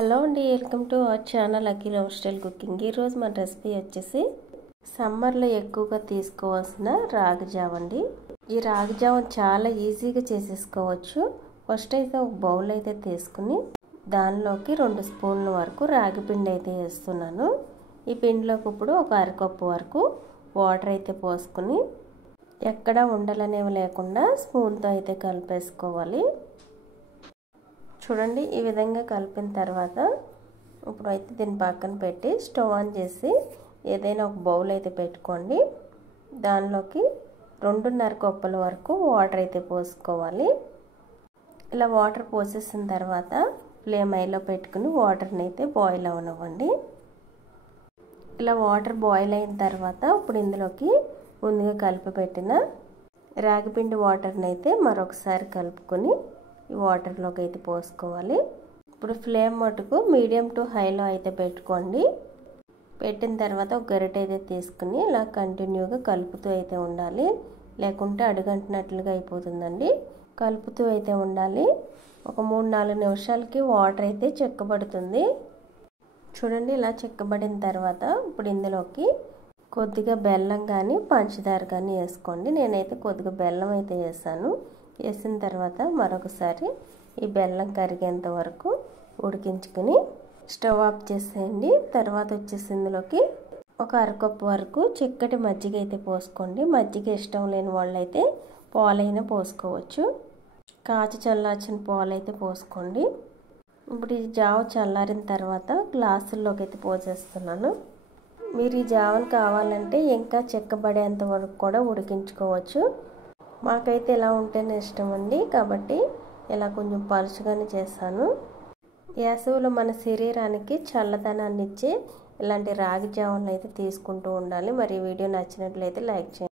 Hello అండి, welcome to our channel Akhil life style cooking. ఈరోజు మన రెసిపీ వచ్చేసి సమ్మర్లో ఎక్కువగా తీసుకోవాల్సిన రాగి జావ అండి. ఈ రాగి జావను చాలా ఈజీగా చేసేసుకోవచ్చు. ఫస్ట్ అయితే ఒక బౌల్ అయితే తీసుకుని దానిలోకి 2 స్పూన్ల వరకు రాగి పిండి అయితే వేస్తున్నాను. ఈ పిండిలోకి ఇప్పుడు ఒక అరకప్పు వరకు వాటర్ అయితే పోసుకుని ఎక్కడ ఉండలనేవి లేకుండా స్పూన్తో అయితే కలిపేసుకోవాలి. చూడండి, ఈ విధంగా కలిపిన తర్వాత ఇప్పుడు అయితే దీన్ని పక్కన పెట్టి స్టవ్ ఆన్ చేసి ఏదైనా ఒక బౌల్ అయితే పెట్టుకోండి. దానిలోకి 2.5 కప్పుల వరకు వాటర్ అయితే పోసుకోవాలి. ఇలా వాటర్ పోసేసిన తర్వాత ఫ్లేమ్ హైలో పెట్టుకుని వాటర్ని అయితే బాయిల్ అవనివ్వండి. ఇలా వాటర్ బాయిల్ అయిన తర్వాత ఇప్పుడు ఇందులోకి ముందుగా కలిపి పెట్టిన రాగిపిండి వాటర్ని అయితే మరొకసారి కలుపుకొని ఈ వాటర్లోకి అయితే పోసుకోవాలి. ఇప్పుడు ఫ్లేమ్ మటుకు మీడియం టు హైలో అయితే పెట్టుకోండి. పెట్టిన తర్వాత ఒక గరిటె అయితే తీసుకుని ఇలా కంటిన్యూగా కలుపుతూ అయితే ఉండాలి, లేకుంటే అడుగంటినట్లుగా అయిపోతుందండి. కలుపుతూ అయితే ఉండాలి. ఒక 3-4 నిమిషాలకి వాటర్ అయితే చిక్కబడుతుంది. చూడండి, ఇలా చిక్కబడిన తర్వాత ఇప్పుడు ఇందులోకి కొద్దిగా బెల్లం కానీ పంచదార కానీ వేసుకోండి. నేనైతే కొద్దిగా బెల్లం అయితే వేసాను. వేసిన తర్వాత మరొకసారి ఈ బెల్లం కరిగేంత వరకు ఉడికించుకుని స్టవ్ ఆఫ్ చేసేయండి. తర్వాత వచ్చేసి ఇందులోకి ఒక అరకప్పు వరకు చిక్కటి మజ్జిగ అయితే పోసుకోండి. మజ్జిగ ఇష్టం లేని వాళ్ళైతే పాలైనా పోసుకోవచ్చు. కాచి చల్లార్చిన పాలు అయితే పోసుకోండి. ఇప్పుడు ఈ జావ చల్లారిన తర్వాత గ్లాసుల్లోకి అయితే పోసేస్తున్నాను. మీరు ఈ జావను కావాలంటే ఇంకా చిక్కబడేంత వరకు కూడా ఉడికించుకోవచ్చు. మాకైతే ఇలా ఉంటేనే ఇష్టం అండి, కాబట్టి ఇలా కొంచెం పలుచగానే చేస్తాను. వేసవిలో మన శరీరానికి చల్లదనాన్ని ఇచ్చే ఇలాంటి రాగి జావను అయితే తీసుకుంటూ ఉండాలి. మరి ఈ వీడియో నచ్చినట్లయితే లైక్ చేయండి.